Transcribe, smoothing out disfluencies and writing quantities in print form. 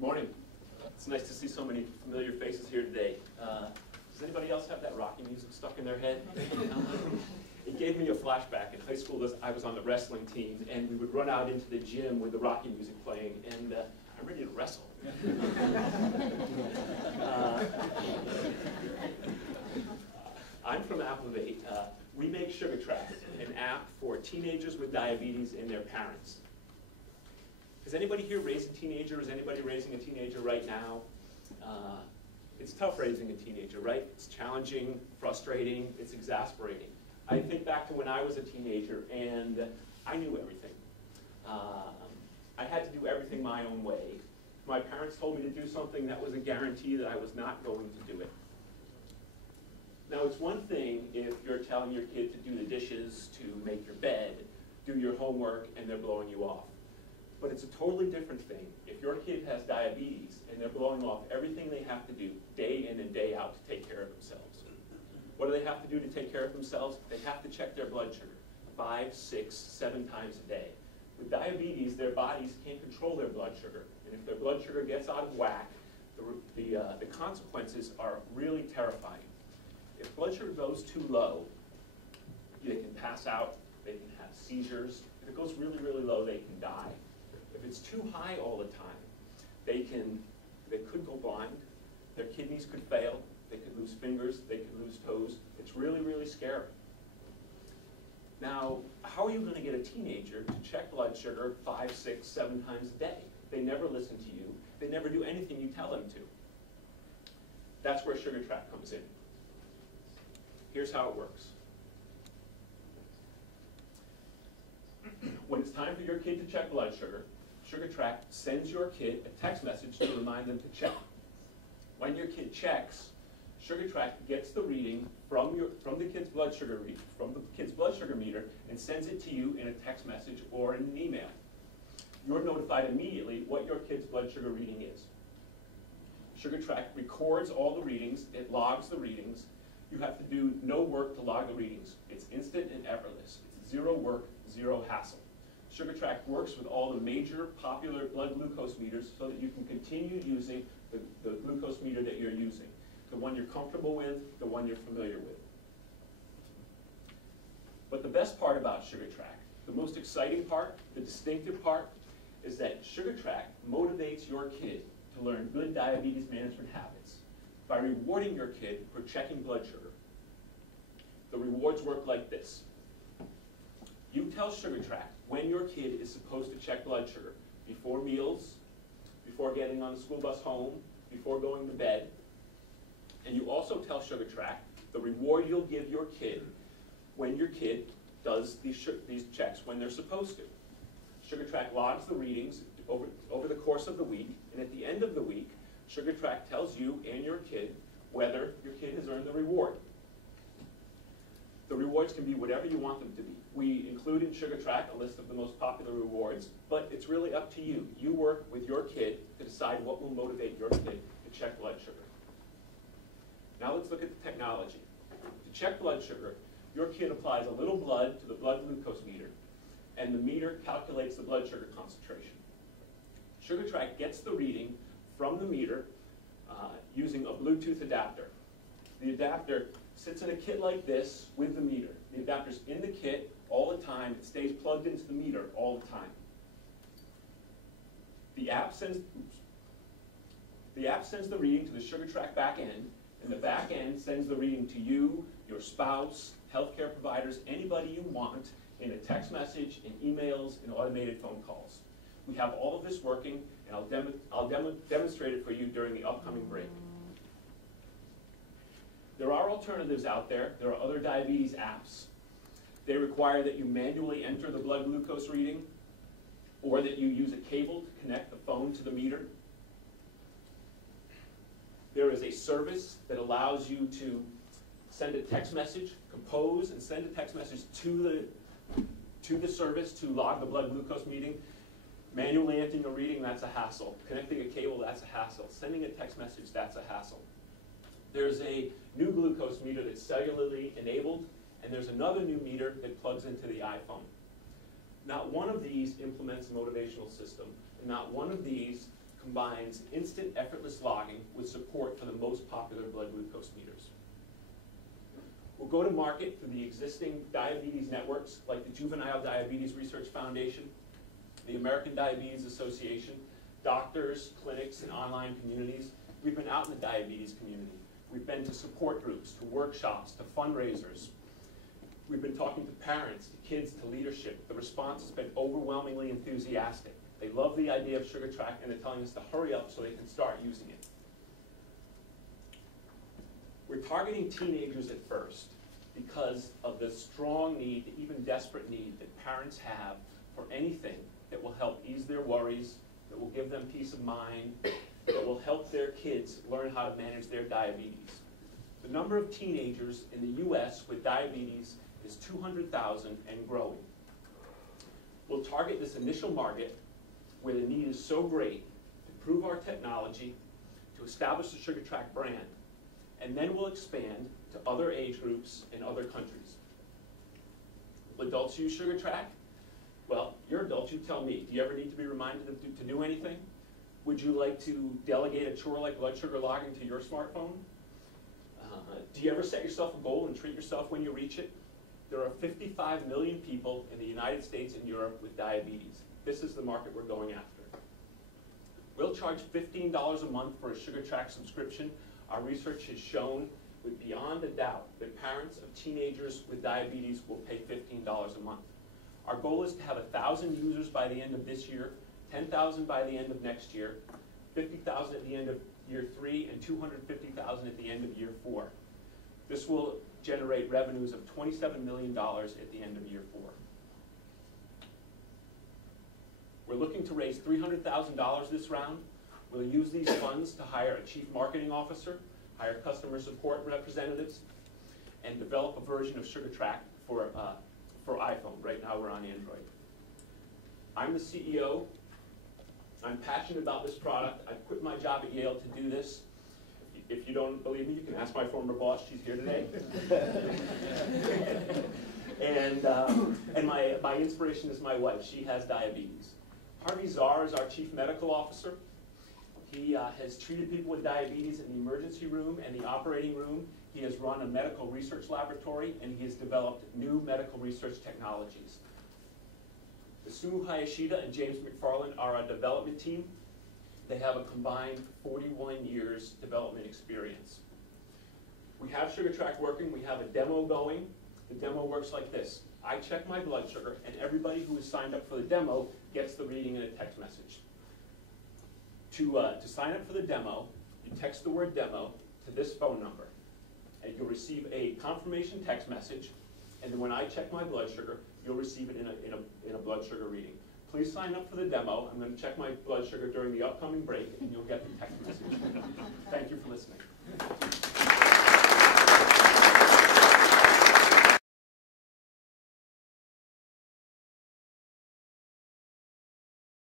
Good morning. It's nice to see so many familiar faces here today. Does anybody else have that Rocky music stuck in their head? It gave me a flashback. In high school, I was on the wrestling team, and we would run out into the gym with the Rocky music playing, and I'm ready to wrestle. I'm from Applivate. We make SugarTrack, an app for teenagers with diabetes and their parents. Is anybody here raising a teenager? Is anybody raising a teenager right now? It's tough raising a teenager, right? It's challenging, frustrating, it's exasperating. I think back to when I was a teenager and I knew everything. I had to do everything my own way. My parents told me to do something that was a guarantee that I was not going to do it. Now, it's one thing if you're telling your kid to do the dishes, to make your bed, do your homework, and they're blowing you off. But it's a totally different thing if your kid has diabetes and they're blowing off everything they have to do day in and day out to take care of themselves. What do they have to do to take care of themselves? They have to check their blood sugar 5, 6, 7 times a day. With diabetes, their bodies can't control their blood sugar. And if their blood sugar gets out of whack, the consequences are really terrifying. If blood sugar goes too low, they can pass out, they can have seizures. If it goes really, really low, they can die. If it's too high all the time, they could go blind, their kidneys could fail, they could lose fingers, they could lose toes. It's really, really scary. Now, how are you going to get a teenager to check blood sugar 5, 6, 7 times a day? They never listen to you. They never do anything you tell them to. That's where SugarTrack comes in. Here's how it works. When it's time for your kid to check blood sugar, SugarTrack sends your kid a text message to remind them to check. When your kid checks, SugarTrack gets the reading from the kid's blood sugar meter and sends it to you in a text message or in an email. You're notified immediately what your kid's blood sugar reading is. SugarTrack records all the readings, it logs the readings. You have to do no work to log the readings. It's instant and effortless. It's zero work, zero hassle. SugarTrack works with all the major popular blood glucose meters so that you can continue using the glucose meter that you're using, the one you're comfortable with, the one you're familiar with. But the best part about SugarTrack, the most exciting part, the distinctive part, is that SugarTrack motivates your kid to learn good diabetes management habits by rewarding your kid for checking blood sugar. The rewards work like this. You tell SugarTrack when your kid is supposed to check blood sugar, before meals, before getting on the school bus home, before going to bed. And you also tell SugarTrack the reward you'll give your kid when your kid does these checks when they're supposed to. SugarTrack logs the readings over the course of the week, and at the end of the week, SugarTrack tells you and your kid whether your kid has earned the reward. The rewards can be whatever you want them to be. We include in SugarTrack a list of the most popular rewards, but it's really up to you. You work with your kid to decide what will motivate your kid to check blood sugar. Now let's look at the technology. To check blood sugar, your kid applies a little blood to the blood glucose meter, and the meter calculates the blood sugar concentration. SugarTrack gets the reading from the meter using a Bluetooth adapter. The adapter sits in a kit like this with the meter. The adapter's in the kit all the time. It stays plugged into the meter all the time. The app sends the reading to the SugarTrack back end, and the back end sends the reading to you, your spouse, healthcare providers, anybody you want, in a text message, in emails, in automated phone calls. We have all of this working, and I'll demonstrate it for you during the upcoming break. There are alternatives out there. There are other diabetes apps. They require that you manually enter the blood glucose reading, or that you use a cable to connect the phone to the meter. There is a service that allows you to send a text message, compose and send a text message to the service to log the blood glucose reading. Manually entering a reading, that's a hassle. Connecting a cable, that's a hassle. Sending a text message, that's a hassle. There's a new glucose meter that's cellularly enabled, and there's another new meter that plugs into the iPhone. Not one of these implements a motivational system, and not one of these combines instant effortless logging with support for the most popular blood glucose meters. We'll go to market through the existing diabetes networks like the Juvenile Diabetes Research Foundation, the American Diabetes Association, doctors, clinics, and online communities. We've been out in the diabetes community. We've been to support groups, to workshops, to fundraisers. We've been talking to parents, to kids, to leadership. The response has been overwhelmingly enthusiastic. They love the idea of SugarTrack, and they're telling us to hurry up so they can start using it. We're targeting teenagers at first because of the strong need, the even desperate need that parents have for anything that will help ease their worries, that will give them peace of mind, that will help their kids learn how to manage their diabetes. The number of teenagers in the US with diabetes is 200,000 and growing. We'll target this initial market where the need is so great to prove our technology, to establish the SugarTrack brand, and then we'll expand to other age groups in other countries. Will adults use SugarTrack? Well, you're adults, you tell me. Do you ever need to be reminded to do anything? Would you like to delegate a chore like blood sugar logging to your smartphone? Do you ever set yourself a goal and treat yourself when you reach it? There are 55 million people in the United States and Europe with diabetes. This is the market we're going after. We'll charge $15 a month for a SugarTrack subscription. Our research has shown with beyond a doubt that parents of teenagers with diabetes will pay $15 a month. Our goal is to have 1,000 users by the end of this year, 10,000 by the end of next year, 50,000 at the end of year 3, and 250,000 at the end of year 4. This will generate revenues of $27 million at the end of year 4. We're looking to raise $300,000 this round. We'll use these funds to hire a chief marketing officer, hire customer support representatives, and develop a version of SugarTrack for iPhone. Right now we're on Android. I'm the CEO. I'm passionate about this product. I quit my job at Yale to do this. If you don't believe me, you can ask my former boss. She's here today. and my inspiration is my wife. She has diabetes. Harvey Czar is our chief medical officer. He has treated people with diabetes in the emergency room and the operating room. He has run a medical research laboratory, and he has developed new medical research technologies. Sumu Hayashida and James McFarland are our development team. They have a combined 41 years development experience. We have SugarTrack working. We have a demo going. The demo works like this. I check my blood sugar, and everybody who is signed up for the demo gets the reading in a text message. To sign up for the demo, you text the word demo to this phone number, and you'll receive a confirmation text message, and then when I check my blood sugar, you'll receive it in a blood sugar reading. Please sign up for the demo. I'm going to check my blood sugar during the upcoming break, and you'll get the text message. Thank you for listening.